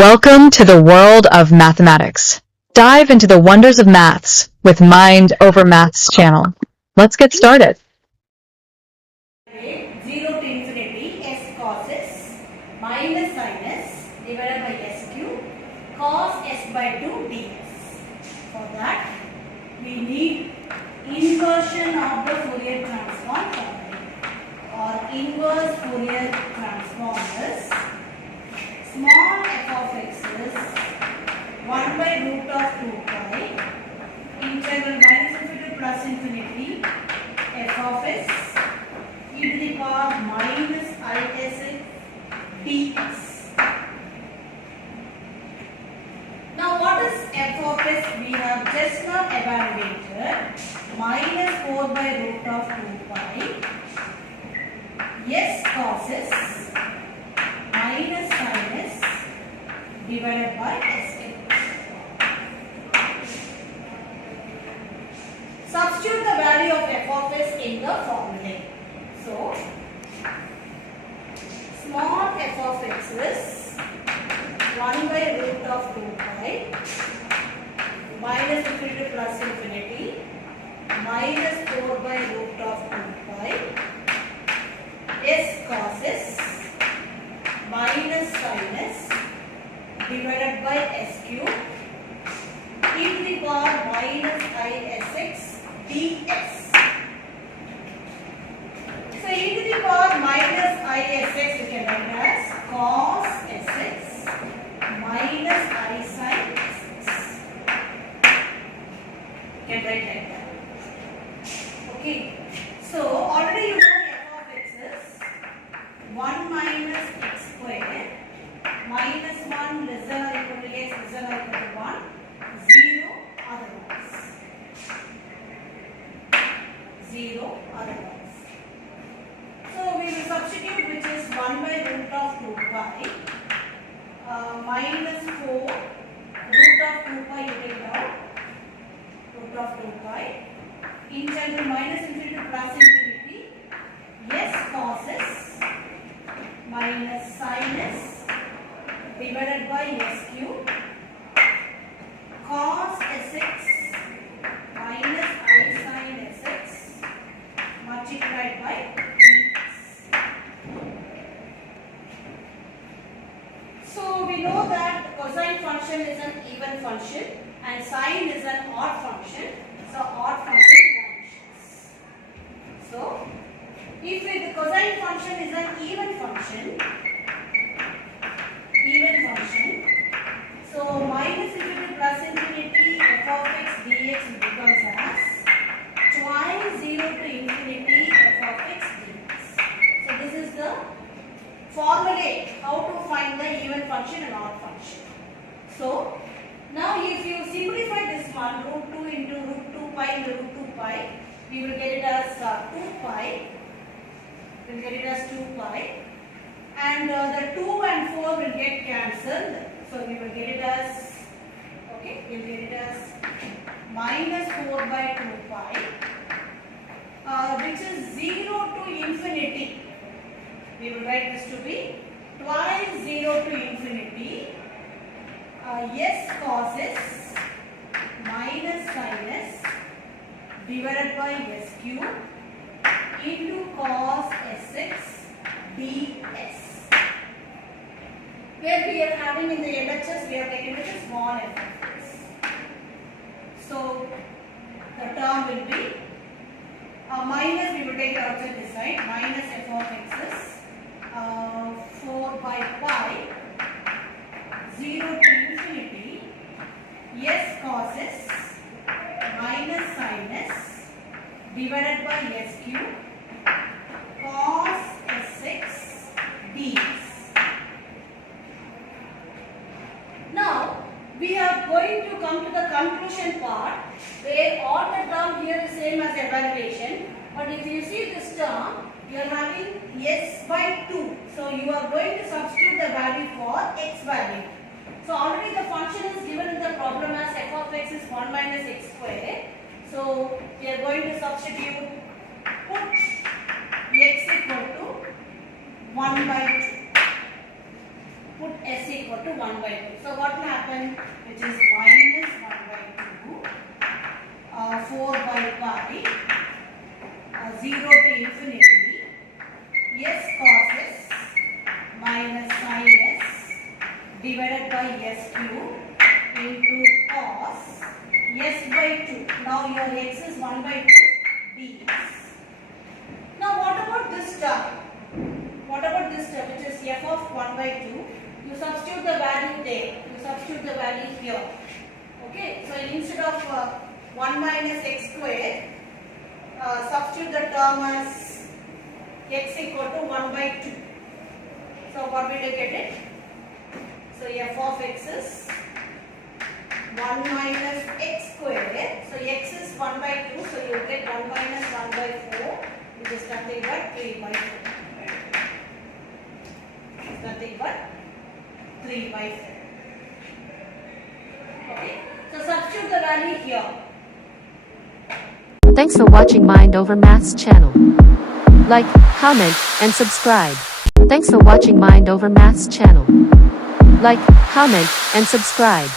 Welcome to the world of mathematics. Dive into the wonders of maths with Mind Over Maths channel. Let's get started. 0 to infinity s cos s minus sin s divided by s cube cos s by 2 ds. For that we need inversion of the Fourier transform or inverse Fourier transform is small f of x is 1 by root of 2 pi integral minus infinity plus infinity f of s e to the power minus is ds. Now what is f of s? We have just now evaluated minus 4 by root of 2 pi s cos s minus sin s divided by s cube. Substitute the value of f of s in the formula. So, small f of x is 1 by root of 2 pi minus infinity plus infinity minus 4 by root of 2 pi s cos s minus sin s divided by s cube e to the power minus isx ds. So e to the power minus isx you can write as cos sx minus I sin sx. You can write like that. Okay. So already you know f of x is 1 minus x square minus 1 less than or equal to x less than or equal to 1 0 otherwise. 0 otherwise. So we will substitute which is 1 by root of 2 pi minus 4 root of 2 pi you take out root of 2 pi integral minus infinity plus infinity s cos s minus sin s divided by s cube cos sx minus I sin sx multiplied by ds. So we know that cosine function is an even function and sine is an odd function. So odd function vanishes. So if the cosine function is an even function, so minus infinity plus infinity f of x dx becomes as twice 0 to infinity f of x dx. So this is the formulate how to find the even function and odd function. So now if you simplify this one root 2 into root 2 pi into root 2 pi, we will get it as 2 pi. We will get it as 2 pi. And the 2 and 4 will get cancelled. So we will get it as, okay, we will get it as minus 4 by 2 pi, which is 0 to infinity. We will write this to be twice 0 to infinity s cos s minus sin s divided by s cube into cos sx ds. Where we are having in the LHS, we are taking it as small f of x. So the term will be minus, we will take it outside this side, minus f of x is 4 by pi 0 to infinity s cos s minus sin s divided by s cube cos sx ds. Now we are going to come to the conclusion part where all the term here is same as evaluation, but if you see this term you are having s by 2, so you are going to substitute the value for x value. So already the function is given in the problem as f of x is 1 minus x square, so we are going to substitute, put x equal to 1 by 2. put s equal to 1 by 2. So what will happen? Which is minus 1 by 2, 4 by pi, 0 to infinity, s cos s minus sin s divided by s cube into cos s by 2. Now your x is 1 by 2 dx. Now what about this term? What about this term, which is f of 1 by 2? You substitute the value there. You substitute the value here. Okay. So instead of 1 minus x squared, substitute the term as x equal to 1 by 2. So what will you get it? So f of x is 1 minus x squared. So x is 1 by 2. So you get 1 minus 1 by 4, which is nothing but 3 by 4. It's nothing but 3 by 4. Okay. So substitute the value here. Thanks for watching Mind Over Maths channel. Like, comment, and subscribe. Thanks for watching Mind Over Maths channel. Like, comment, and subscribe.